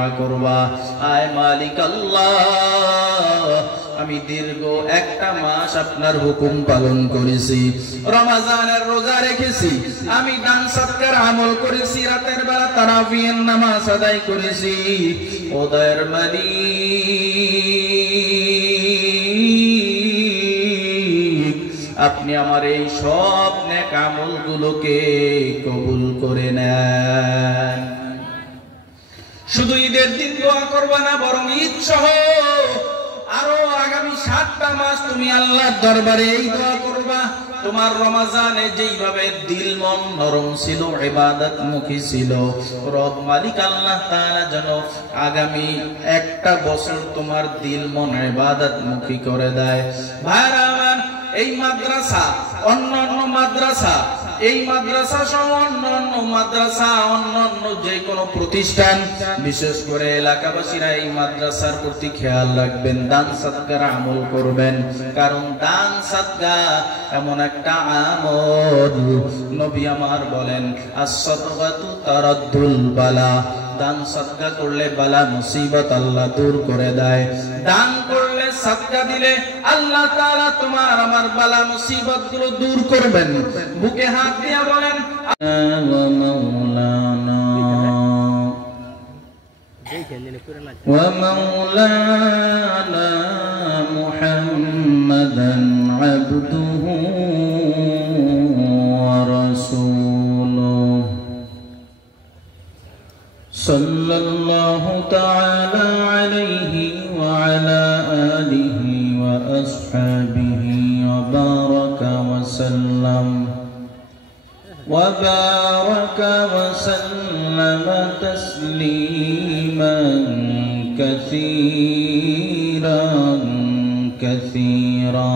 করবা। আয় মালিক আল্লাহ, আমি দীর্ঘ একটা মাস আপনার হুকুম পালন করেছি, রমজানের রোজা রেখেছি, আমি দান সৎকার আমল করেছি, রাতের বেলা তারাবির নামাজ আদায় করেছি। ও দয়ার মালিক, আপনি আমার এই সব নেক আমলগুলোকে কবুল করে নেন। শুধু ঈদের দিন দোয়া করবা না, বরং ঈদ সহ আরো আগামী 7টা মাস তুমি আল্লাহর দরবারে এই দোয়া করবা। তোমার রমজানে যেইভাবে দিল মন নরম ছিল, ইবাদতমুখী ছিল, রব মালিক আল্লাহ তাআলা যেন আগামী একটা বছর তোমার দিল মন ইবাদতমুখী করে দেয়। ভাইরা আমার, এই মাদ্রাসা, অন্যান্য মাদ্রাসা, এই মাদ্রাসা সহ অন্যান্য মাদ্রাসা, অন্যান্য যে কোনো প্রতিষ্ঠান, বিশেষ করে এলাকাবাসীরা এই মাদ্রাসার প্রতি খেয়াল রাখবেন, দান সদকার আমল করবেন। কারণ দান সদকা এমন একটা আমল, নবী আমার বলেন, আস-সাদকাতু তারাদ্দুল বালা, দান সদকা করলে বালা মুসিবত আল্লাহ দূর করে দেয়। দান করলে, সদকা দিলে আল্লাহ তাআলা তোমার আমার বালা মুসিবত গুলো দূর করবেন। বুকে হাত দিয়ে বলেন, ওয়া মাওলানা মুহাম্মাদান আবদুহু ওয়া রাসূলুহু সাল্লাল্লাহু তাআলা আলাইহি ওয়া আলা আলিহি ওয়া আসহাবিহি ওয়া বারাকা ওয়া সাল্লাম ওয়া বারাকা ওয়া সাল্লামা তাসলিমান কাসীরান কাসীরা।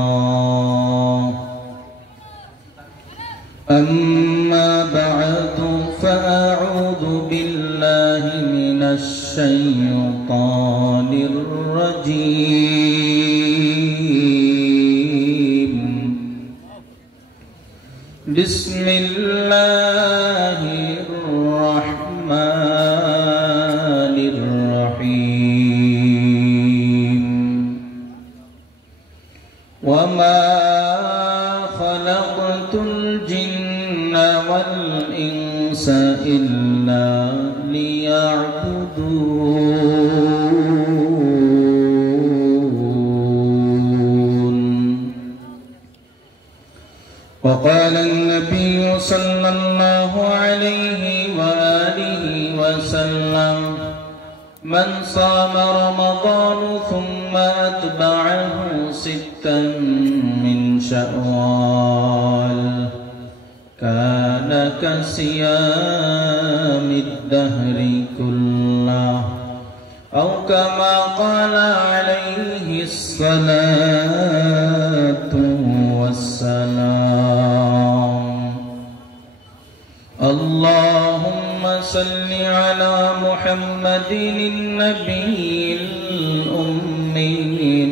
أما بعد فأعوذ بالله من الشيطان الرجيم. بسم الله الرحمن الرحيم. وما خلقت الجن والإنس إلا ليعبدون. وقال النبي صلى الله عليه وآله وسلم: من صام رمضان ثم أتبعه 6 من شوال كان كصيام الدهر كله، أو كما قال عليه الصلاة والسلام. اللهم صل على محمد النبي الأمي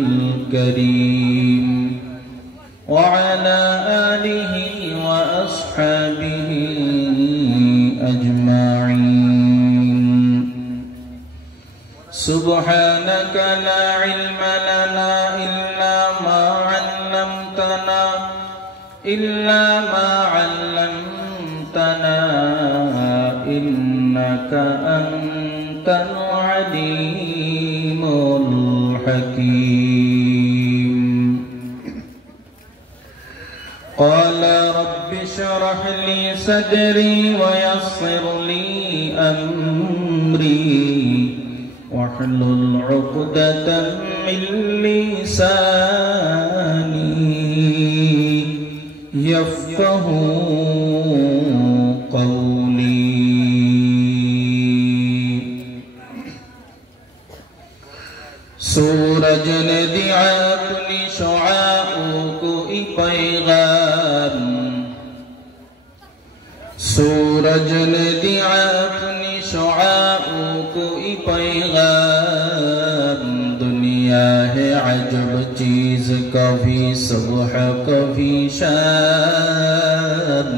الكريم وعلى آله وأصحابه أجمعين. سبحانك لا علم لنا إلا ما علمتنا إنك أنت العليم الحكيم. قال رب اشرح لي صدري ويسر لي أمري واحلل عقدة من لساني يفقه قولي. सूरज ने दिया अपनी शुआओं को पैगाम, सूरज ने दिया अपनी शुआओं को पैगाम। दुनिया है अजब चीज, कभी सुबह कभी शाम।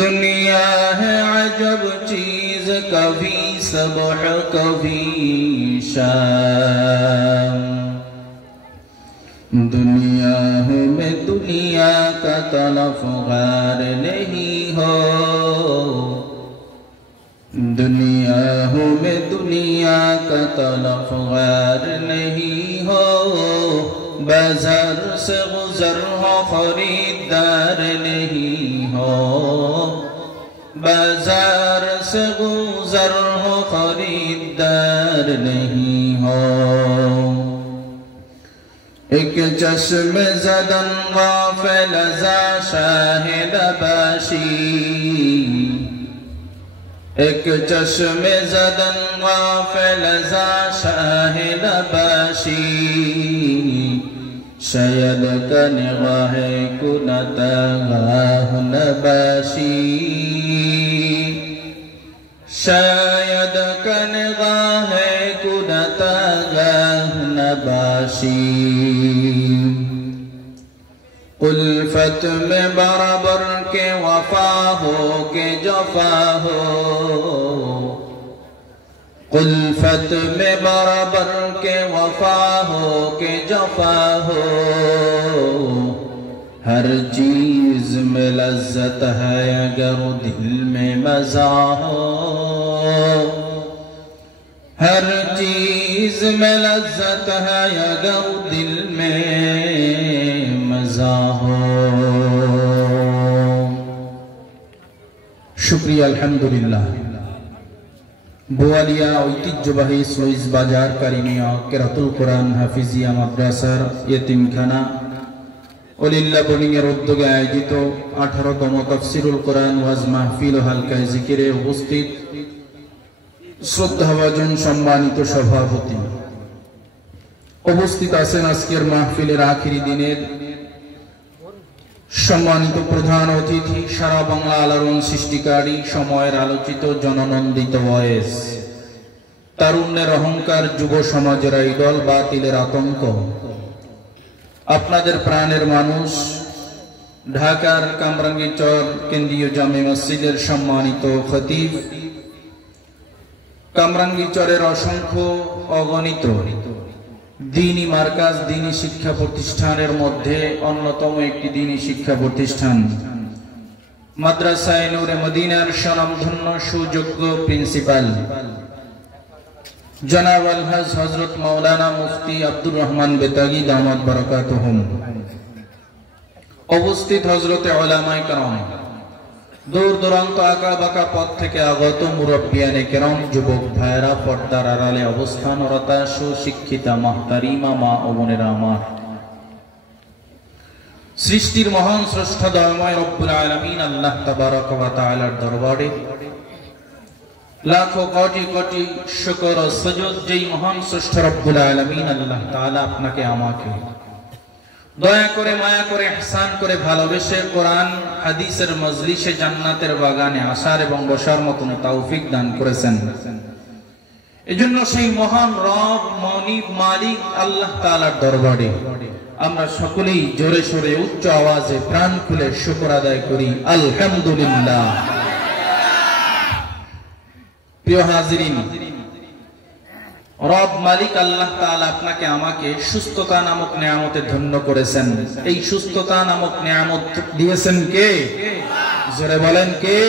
दुनिया है अजब चीज, कभी सबह कभी शाम। दुनिया हूँ मैं दुनिया का तलफगार नहीं हो, दुनिया हूँ मैं दुनिया का तलफगार नहीं हो। बाजार से गुजर हो खरीदार नहीं हो, बाजार से गुजर हो खरीदार नहीं हो। एक चश्मे ज़दन गाफिल ज़ा शाहिद बाशी, एक चश्मे ज़दन गाफिल ज़ा शाहिद बाशी। शायद का निगाह कुनतगाह नबाशी, शायद का निगाह कुनतगाह नबाशी। उल्फत में बराबर के वफा हो के जफा हो, उल्फत में बराबर के वफा हो के जफा हो। हर चीज में लज्जत है अगर दिल में मजा हो, हर चीज में लज्जत है अगर दिल में मजा हो। शुक्रिया अल्हम्दुलिल्लाह। বোয়ালিয়া ঐতিহ্যবাহী সুইস বাজার কারিমিয়া কেরাতুল কোরআন হাফিজিয়া মাদ্রাসার ইয়েতিমখানা ওলিল্লাহ বোর্ডিং এর উদ্যোগে আয়োজিত 18তম তাফসিরুল কোরআন ওয়াজ মাহফিল ও হালকায়ে জিকিরে উপস্থিত শ্রদ্ধাভাজন সম্মানিত সভাপতি, উপস্থিত আছেন আজকের মাহফিলের আখিরি দিনের সম্মানিত প্রধান অতিথি, সারা বাংলা আলোড়ন সৃষ্টিকারী, সময়ের আলোচিত জননন্দিত ভয়েস, তারুণ্যের অহংকার, যুব সমাজের আইডল, বাতিলের আতঙ্ক, আপনাদের প্রাণের মানুষ, ঢাকার কামরাঙ্গীরচর কেন্দ্রীয় জামে মসজিদের সম্মানিত খতিব, কামরাঙ্গীরচরের অসংখ্য অগণিত দ্বীনি মার্কাজ, দ্বীনি শিক্ষা প্রতিষ্ঠানের মধ্যে অন্যতম একটি দ্বীনি শিক্ষা প্রতিষ্ঠান মাদ্রাসায়ে নূরে মদিনার স্বনামধন্য সুযোগ্য প্রিন্সিপাল জনাব আলহাজ হযরত মাওলানা মুফতি আব্দুর রহমান বেতাগী দামাত বারাকাতুহুম, উপস্থিত হযরতে উলামায়ে কেরাম, দূর দূরান্ত আঁকা বাঁকা পথ থেকে আগত মুরব্বিয়ানে কেরাম, যুবক ভাইয়েরা, পর্দার আড়ালে অবস্থানরতা সুশিক্ষিতা মাহতারিমা মা ও বোনেরা আমার, সৃষ্টির মহান স্রষ্টা দয়াময় রব্বুল আলামিন আল্লাহ তাবারক ওয়া তাআলার দরবারে লাখো কোটি কোটি শুকর ও সুজুদ যেই মহান স্রষ্টা রব্বুল আলামিন আল্লাহ তাআলা আপনাকে আমাকে দয়া করে, মায়া করে, ইহসান করে, ভালোবেসে কোরআন হাদিসের মজলিসে জান্নাতের বাগানে আসার এবং বসার মতন তৌফিক দান করেছেন। এজন্য সেই মহান রব, মনিব, মালিক আল্লাহ তাআলার দরবারে আমরা সকলেই জোরে সোরে উচ্চ আওয়াজে প্রাণ খুলে শুকর আদায় করি আলহামদুলিল্লাহ। প্রিয় হাজিরিন, রব মালিক আল্লাহ তাআলা আপনাকে আমাকে সুস্থতা নামক নিয়ামতে ধন্য করেছেন। এই সুস্থতা নামক নিয়ামত দিয়েছেন কে? জোরে বলেন কে?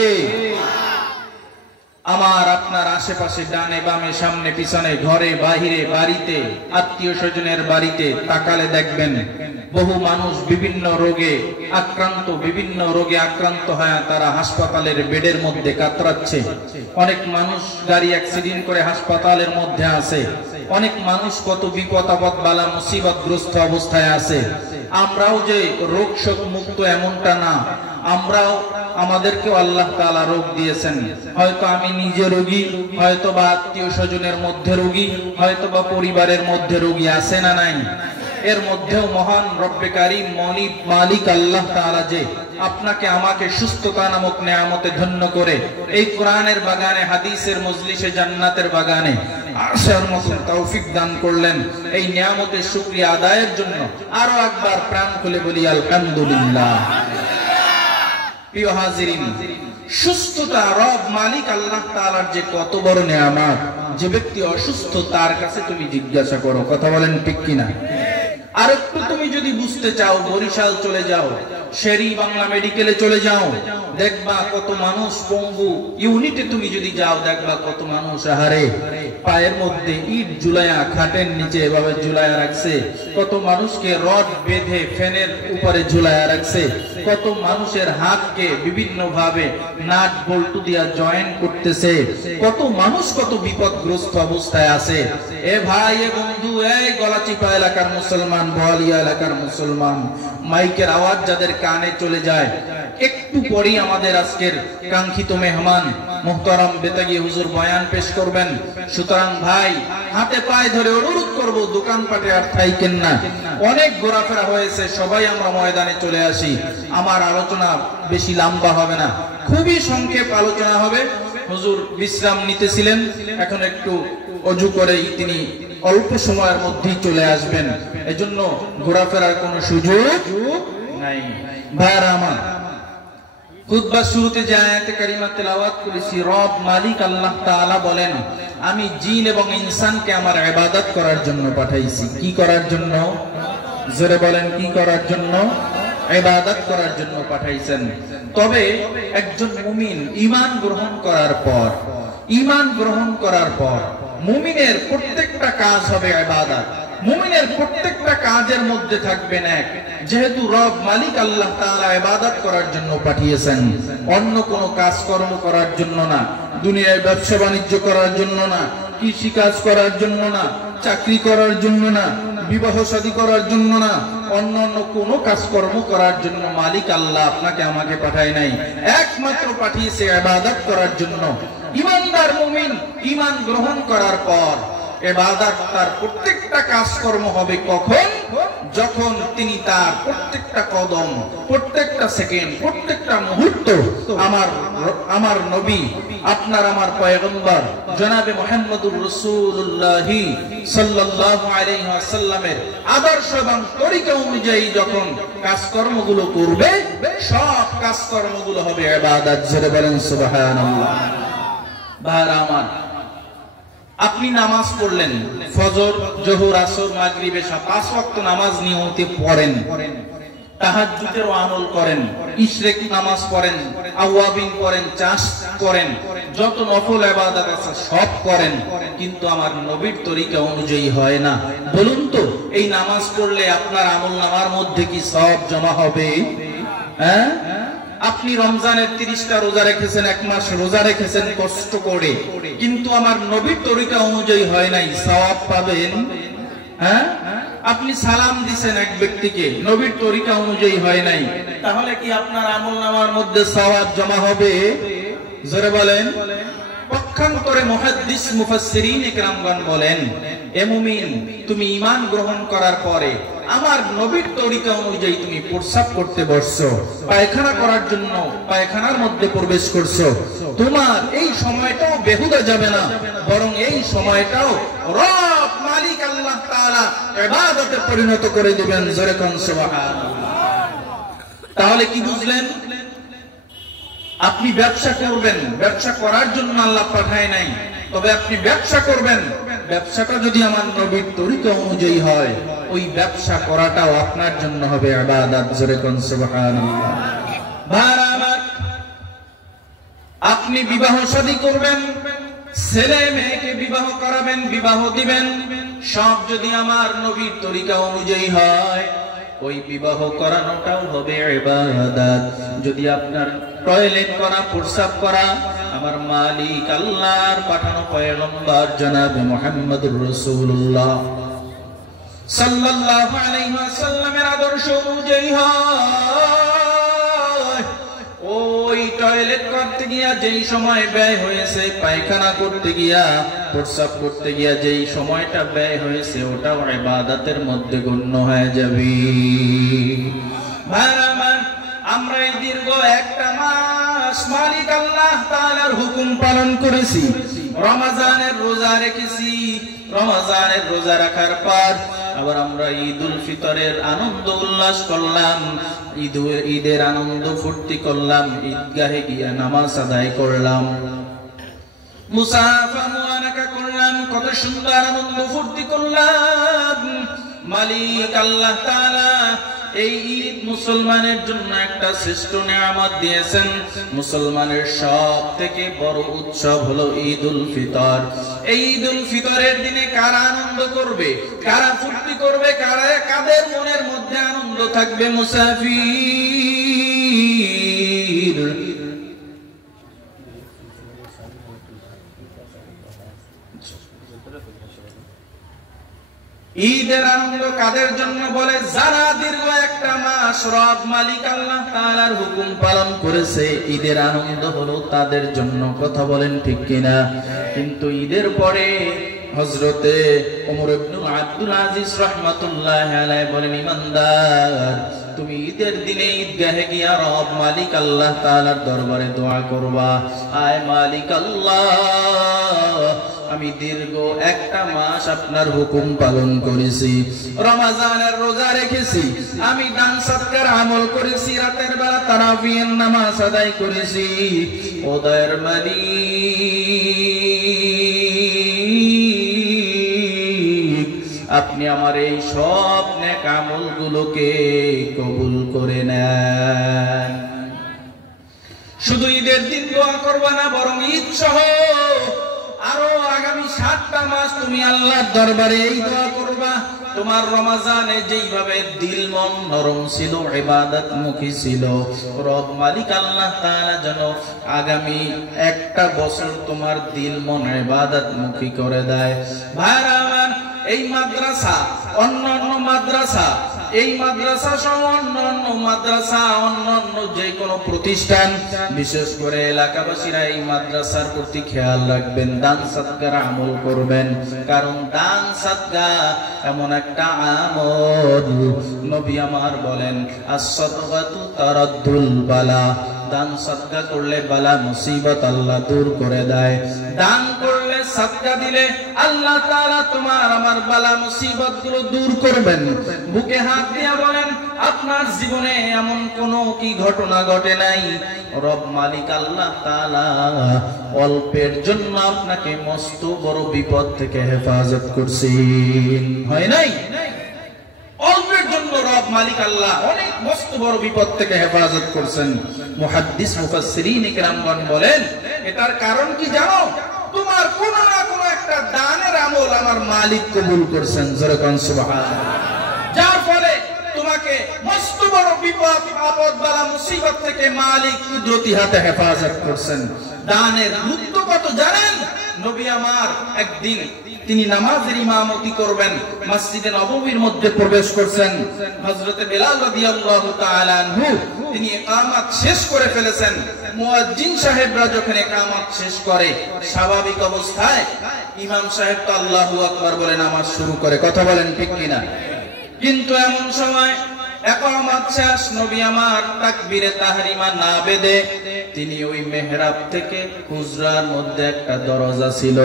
আমার আপনার আশেপাশে, ডানে বামে, সামনে পিছনে, ঘরে বাহিরে, বাড়িতে, আত্মীয় স্বজনের বাড়িতে তাকালে দেখবেন বহু মানুষ বিভিন্ন রোগে আক্রান্ত হয়ে তারা হাসপাতালের বেডের মধ্যে কাতরাচ্ছে। অনেক মানুষ গাড়ি অ্যাক্সিডেন্ট করে হাসপাতালের মধ্যে আছে। অনেক মানুষ কত বিপদ আপদ বালা মুসিবতগ্রস্ত অবস্থায় আছে। আমরাও যে রোগ শোক মুক্ত এমনটা না, আমরাও আমাদেরকেও আল্লাহ তাআলা রোগ দিয়েছেন। হয়তো আমি নিজে রোগী, হয়তো বা আত্মীয় স্বজনের মধ্যে রোগী, হয়তো বা পরিবারের মধ্যে রোগী আছে না নাই। এর মধ্যেও মহান রব্বে কারীম, মনিব, মালিক আল্লাহ তাআলা যে আপনাকে আমাকে সুস্থতা নামক নিয়ামতে ধন্য করে এই কোরআনের বাগানে, হাদিসের মজলিসে, জান্নাতের বাগানে আসার মতন তৌফিক দান করলেন, এই নিয়ামতের শুকরিয়া আদায়ের জন্য আরো একবার প্রাণ খুলে বলি আলহামদুলিল্লাহ। প্রিয় হাজিরিন, সুস্থতা রব মালিক আল্লাহ তাআলার যে কত বড় নিয়ামত। যে ব্যক্তি অসুস্থ তার কাছে তুমি জিজ্ঞাসা করো, কথা বলেন ঠিক কিনা? আর একটু তুমি যদি বুঝতে চাও, বরিশাল চলে যাও, শেরি বাংলা মেডিকেলে চলে যাও, দেখবা কত মানুষ পঙ্গু। ইউনিটে তুমি যদি যাও, দেখবা কত মানুষ আহারে পায়ের মধ্যে ইট ঝুলায়া, খাটের নিচে এভাবে ঝুলায়া রাখছে, কত মানুষকে রড বেঁধে ফ্যানের উপরে ঝুলায়া রাখছে, কত মানুষের হাতকে বিভিন্ন ভাবে নাট বল্টু দিয়া জয়েন করতেছে, কত মানুষ কত বিপদগ্রস্ত অবস্থায় আছে। এ ভাই, এ বন্ধু, এই গলাচিপা এলাকার মুসলমান, বোয়ালিয়া এলাকার মুসলমান, মাইকের আওয়াজ যাদের কানে চলে যায়, একটু পরেই আমাদের আজকের কাঙ্ক্ষিত মেহমান মুহতারাম বেতাগী হুজুর বয়ান পেশ করবেন। সুতরাং ভাই, হাতে পায়ে ধরে অনুরোধ করব, দোকানপাটে আর থাইকেন না। অনেক ঘোরাফেরা হয়েছে, সবাই আমরা ময়দানে চলে আসি। আমার আলোচনা বেশি লম্বা হবে না, খুবই সংক্ষেপ আলোচনা হবে। হুজুর বিশ্রাম নিতেছিলেন, এখন একটু অজু করেই তিনি অল্প সময়ের মধ্যেই চলে আসবেন, এজন্য ঘোরাফেরার কোনো সুযোগ নাই। ভাইরা আমার, খুতবার শুরুতে যে আয়াতে কারিমা তেলাওয়াত করেছি, রব মালিক আল্লাহ তাআলা বলেন, আমি জিন এবং ইনসানকে আমার ইবাদত করার জন্য পাঠাইছি। কি করার জন্য? জোরে বলেন, কি করার জন্য? ইবাদত করার জন্য পাঠাইছেন। তবে একজন মুমিন ঈমান গ্রহণ করার পর মুমিনের প্রত্যেকটা কাজ হবে ইবাদত। মুমিনের প্রত্যেকটা কাজের মধ্যে থাকবেন এক, যেহেতু রব মালিক আল্লাহ তাআলা ইবাদত করার জন্য পাঠিয়েছেন, অন্য কোনো কাজকর্ম করার জন্য না, দুনিয়ায় ব্যবসা বাণিজ্য করার জন্য না, কৃষি কাজ করার জন্য না, চাকরি করার জন্য না, বিবাহ শাদী করার জন্য না, অন্য কোনো কাজকর্ম করার জন্য মালিক আল্লাহ আপনাকে আমাকে পাঠায় নাই, একমাত্র পাঠিয়েছে ইবাদত করার জন্য। ঈমানদার মুমিন ঈমান গ্রহণ করার পর ইবাদত, তার প্রত্যেকটা কাজকর্ম হবে কখন? যখন তিনি তার প্রত্যেকটা কদম, প্রত্যেকটা সেকেন্ড, প্রত্যেকটা মুহূর্ত আমার নবী, আপনার আমার পয়গম্বর জনাবে মুহাম্মদুর রাসূলুল্লাহ সাল্লাল্লাহু আলাইহি ওয়াসাল্লামের আদর্শ এবং তরিকা অনুযায়ী যখন কাজকর্মগুলো করবে, সব কাজকর্মগুলো হবে ইবাদত। জোরে বলেন সুবহানাল্লাহ। ভাইরা আমার, আপনি নামাজ পড়লেন, ফজর, যোহর, আসর, মাগরিব, এশা 5 ওয়াক্ত নামাজ নিয়মিত পড়েন, তাহাজ্জুদেরও আমল করেন, ইশরাক নামাজ পড়েন, আওয়াবিন পড়েন, চাষ করেন, যত নফল ইবাদত আছে সব করেন, কিন্তু আমার নবীর তরিকা অনুযায়ী হয় না। বলুন তো, এই নামাজ পড়লে আপনার আমলনামার মধ্যে কি সব জমা হবে? হ্যাঁ, আপনি রমজানের 30টা রোজা রেখেছেন, 1 মাস রোজা রেখেছেন কষ্ট করে, কিন্তু আমার নবীর তরিকা অনুযায়ী হয় নাই, সওয়াব পাবেন? হ্যাঁ, আপনি সালাম দিবেন এক ব্যক্তিকে, নবীর তরিকা অনুযায়ী হয় নাই, তাহলে কি আপনার আমলনামার মধ্যে সওয়াব জমা হবে? জোরে বলেন। পক্ষান্তরে মুহাদ্দিস মুফাসসিরিন ইকরামগণ বলেন, এ মুমিন, তুমি ঈমান গ্রহণ করার পরে আমার নবীর তরিকা অনুযায়ী তুমি প্রস্রাব করতে বসছো, পায়খানা করার জন্য পায়খানার মধ্যে প্রবেশ করছো, তোমার এই সময়টাও বেহুদা যাবে না, বরং এই সময়টাও রব মালিক আল্লাহ তাআলা ইবাদতে পরিণত করে দিবেন। জোরে কোন সুবহানাল্লাহ। তাহলে কি বুঝলেন? আপনি ব্যবসা করবেন, ব্যবসা করার জন্য আল্লাহ পাঠায় নাই, তবে আপনি ব্যবসা করবেন, ব্যবসাটা যদি আমার নবীর তরিকা অনুযায়ী হয়, ওই ব্যবসা করাটাও আপনার জন্য হবে ইবাদত। জোরে কোন সুবহানাল্লাহ। ভাইরা আমার, আপনি বিবাহ শাদী করবেন, ছেলে মেয়েকে বিবাহ করাবেন, বিবাহ দিবেন, সব যদি আমার নবীর তরিকা অনুযায়ী হয়, ওই বিবাহ করানোটাও হবে ইবাদত। যদি আপনার টয়লেট করা, প্রস্রাব করা আমার মালিক আল্লাহর পাঠানো পয়গম্বর জনাবে মুহাম্মদুর রাসূলুল্লাহ সাল্লাল্লাহু আলাইহি ওয়াসাল্লামের আদর্শ অনুযায়ী হয়, ওই টয়লেট করতে গিয়া যেই সময় ব্যয় হয়েছে, পায়খানা করতে গিয়া, প্রস্রাব করতে গিয়া যেই সময়টা ব্যয় হয়েছে, ওটাও ইবাদতের মধ্যে গণ্য হয়ে যাবে। ভাইরা আমার, আমরা এই দীর্ঘ 1 মাস মালিক আল্লাহ তাআলার হুকুম পালন করেছি, রমজানের রোজা রেখেছি, রমজানের রোজা রাখার পর আবার আমরা ঈদুল ফিতরের আনন্দ উল্লাস করলাম, ঈদের আনন্দ ফুর্তি করলাম, ঈদগাহে গিয়ে নামাজ আদায় করলাম, মুসাফা মুআনাকা করলাম, কত সুন্দর আনন্দ ফুর্তি করলাম। মালিক আল্লাহ তাআলা এই ঈদ মুসলমানের জন্য একটা শ্রেষ্ঠ নিয়ামত দিয়েছেন। মুসলমানের সব থেকে বড় উৎসব হলো ঈদুল ফিতর। এই ঈদুল ফিতরের দিনে কারা আনন্দ করবে, কারা ফুর্তি করবে, কাদের মনের মধ্যে আনন্দ থাকবে? মুসাফির। ঈদের আনন্দ কাদের জন্য বলে? যারা দীর্ঘ একটা মাস রব মালিক আল্লাহ তাআলার হুকুম পালন করেছে, ঈদের আনন্দ হলো তাদের জন্য। কথা বলেন ঠিক কিনা? কিন্তু ঈদের পরে হযরতে ওমর ইবনে আব্দুল আজিজ রাহমাতুল্লাহি আলাইহি বলেন, ইমানদার তুমি ঈদের দিনে ঈদগাহে গিয়া রব মালিক আল্লাহ তাআলার দরবারে দোয়া করবা, আয় মালিক আল্লাহ, আমি দীর্ঘ একটা মাস আপনার হুকুম পালন করেছি, রমজানের রোজা রেখেছি, আমি দান সদকার আমল করেছি, রাতের বেলা তারাবির নামাজ আদায় করেছি, ও দয়ার মালিক আপনি আমার এই সব নেক আমলগুলোকে কবুল করে নেন। শুধু ঈদের দিন দোয়া করবা না, বরং ঈদ সহ আরো আগামী 7টা মাস তুমি আল্লাহর দরবারে এই দোয়া করবা। তোমার রমজানে যেইভাবে দিল মন নরম ছিল, ইবাদতমুখী ছিল, রব মালিক আল্লাহ তাআলা যেন আগামী একটা বছর তোমার দিল মন ইবাদতমুখী করে দেয়। ভাইরা আমার, এই মাদ্রাসা, অন্যান্য মাদ্রাসা, এই মাদ্রাসা সহ অন্যান্য মাদ্রাসা, অন্যান্য যে কোনো প্রতিষ্ঠান, বিশেষ করে এলাকাবাসীরা এই মাদ্রাসার প্রতি খেয়াল রাখবেন, দান সদকার আমল করবেন। কারণ দান সদকা এমন একটা আমল, নবী আমার বলেন, আস-সাদকাতু তারাদ্দুল বালা, দান সদকা করলে বালা মুসিবত আল্লাহ দূর করে দেয়। দান করলে, সদকা দিলে আল্লাহ তাআলা তোমার আমার বালা মুসিবত গুলো দূর করবেন। বুকে হাত দিয়ে বলেন, আপনার জীবনে এমন কোন কি ঘটনা ঘটে নাই রব মালিক আল্লাহ তাআলা অল্পের জন্য আপনাকে মস্ত বড় বিপদ থেকে হেফাজত করছেন? হয় নাই? অল্পের জন্য রব মালিক আল্লাহ অনেক মস্ত বড় বিপদ থেকে হেফাজত করছেন। মুহাদ্দিস মুফাসসিরিন ইকরামগণ বলেন, এটার কারণ কি জানো? তোমার কোন না কোন একটা দানের আমল আমার মালিক কবুল করছেন। জোরে কোন সুবহানাল্লাহ। যার ফলে তোমাকে মস্ত বড় বিপদ, আপদ, বালা, মুসিবত থেকে মালিক কুদরতি হাতে হেফাজত করছেন। দানের গুরুত্ব কত জানেন? নবী আমার একদিন তিনি নামাজের ইমামতি করবেন, মসজিদে নববীর মধ্যে প্রবেশ করছেন। হযরতে বেলাল রাদিয়াল্লাহু তাআলা আনহু তিনি ইকামত শেষ করে ফেলেছেন। মুয়াজ্জিন সাহেবরা যখন ইকামত শেষ করে, স্বাভাবিক অবস্থায় ইমাম সাহেব তো আল্লাহু আকবার বলে নামাজ শুরু করে। কথা বলেন ঠিক কিনা? কিন্তু এমন সময় ইকামত শেষ, নবী আমার তাকবীরে তাহরিমা না বেঁধে তিনি ওই মেহরাব থেকে হুজরার মধ্যে একটা দরজা ছিল,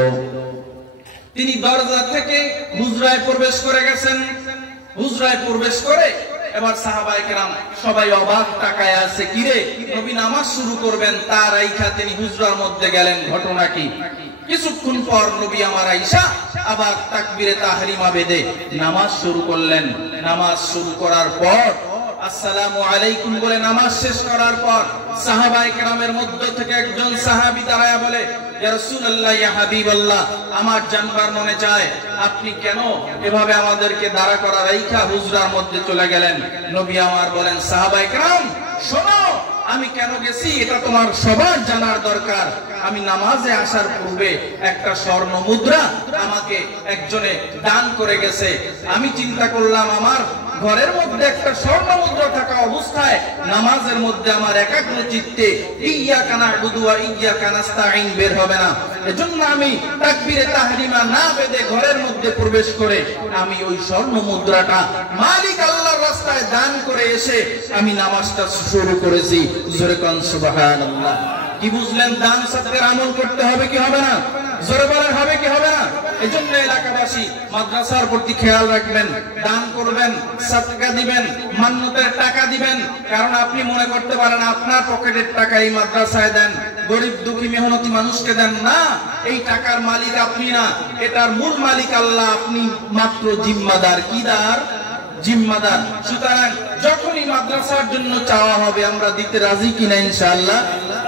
তিনি দরজা থেকে হুজরায় প্রবেশ করে গেছেন। হুজরায় প্রবেশ করে এবার সাহাবায়ে কেরাম সবাই অবাক তাকায় আছে, কিরে নবী নামাজ শুরু করবেন, তার আইখা তিনি হুজরার মধ্যে গেলেন, ঘটনা কি? কিছুক্ষণ পর নবী আমার আয়েশা আবার তাকবীরে তাহরিমা বেঁধে নামাজ শুরু করলেন। নামাজ শুরু করার পর আসসালামু আলাইকুম বলে নামাজ শেষ করার পর সাহাবায়ে কেরামের মধ্য থেকে একজন সাহাবী দাঁড়ায়া বলে, ইয়া রাসূলুল্লাহ, ইয়া হাবিবাল্লাহ, আমার জানবার মনে চায় আপনি কেন এভাবে আমাদেরকে দাঁড়া করা রাইখা হুজরার মধ্যে চলে গেলেন? নবী আমার বলেন, সাহাবায়ে কেরাম শোনো, আমি কেন গেছি এটা তোমার সবার জানার দরকার। আমি নামাজে আসার পূর্বে একটা স্বর্ণ মুদ্রা আমাকে একজনে দান করে গেছে। আমি চিন্তা করলাম আমার ঘরের মধ্যে একটা স্বর্ণ মুদ্রা থাকা অবস্থায় নামাজের মধ্যে আমার একাগ্র চিত্তে ইয়্যাকা না'বুদু ওয়া ইয়্যাকা নাস্তাঈন বের হবে না। এজন্য আমি তাকবীরে তাহরিমা না বেঁধে ঘরের মধ্যে প্রবেশ করে আমি ওই স্বর্ণ মুদ্রাটা মালিক আল্লাহর রাস্তায় দান করে এসে আমি নামাজটা শুরু করেছি। জোরে কোন সুবহানাল্লাহ। কি বুঝলেন? দান সদকার আমল করতে হবে কি হবে না? জোরে বলেন হবে কি হবে না? এই জন্য এলাকাবাসী মাদ্রাসার প্রতি খেয়াল রাখবেন, দান করবেন, সাদকা দিবেন, মান্নতের টাকা দিবেন। কারণ আপনি মনে করতে পারেন আপনার পকেটের টাকা এই মাদ্রাসায় দেন, গরিব দুঃখী মেহনতি মানুষকে দেন না। এই টাকার মালিক আপনি না, এটার মূল মালিক আল্লাহ। আপনি মাত্র জিম্মাদার। কি দার? জিম্মাদার। সুতরাং যখনই মাদ্রাসার জন্য চাওয়া হবে আমরা দিতে রাজি কিনা ইনশাআল্লাহ?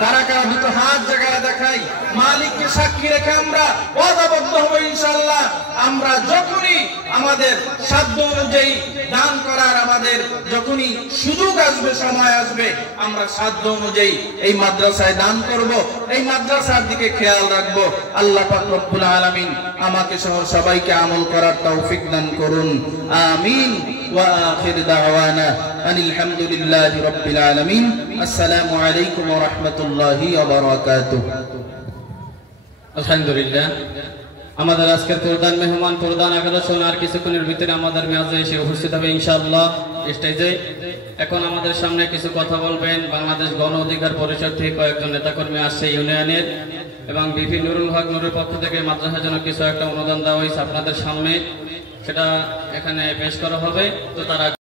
কারা কারা দুটো হাত জায়গায় দেখাই, মালিককে সাক্ষী রেখে আমরা ওয়াদাবদ্ধ হব ইনশাআল্লাহ। আমরা যখনই আমাদের সাধ্য অনুযায়ী দান করার, আমাদের যখনই সুযোগ আসবে, সময় আসবে, আমরা সাধ্য অনুযায়ী এই মাদ্রাসায় দান করব, এই মাদ্রাসার দিকে খেয়াল রাখবো। আল্লাহ পাক রব্বুল আলামিন আমাকে সহ সবাইকে আমল করার তৌফিক দান করুন। আমিন। ওয়া আখির দাওয়ানা আনিল হামদুলিল্লাহি রাব্বিল আলামিন। আসসালামু আলাইকুম ওয়া রাহমাতুল্লাহি ওয়া বারাকাতুহু। আলহামদুলিল্লাহ, আমাদের আজকের প্রধান মেহমান প্রধান আকর্ষণ আর কিছুক্ষণের ভিতরে আমাদের মেয়াজে এসে উপস্থিত হবে ইনশাআল্লাহ স্টেজে। এখন আমাদের সামনে কিছু কথা বলবেন বাংলাদেশ গণ অধিকার পরিষদ থেকে কয়েকজন নেতাকর্মী আসছে ইউনিয়নের, এবং বিপি নুরুল হক নুরের পক্ষ থেকে মাদ্রাসার জন্য কিছু একটা অনুদান দেওয়া হয়েছে আপনাদের সামনে, সেটা এখানে পেশ করা হবে। তো তারা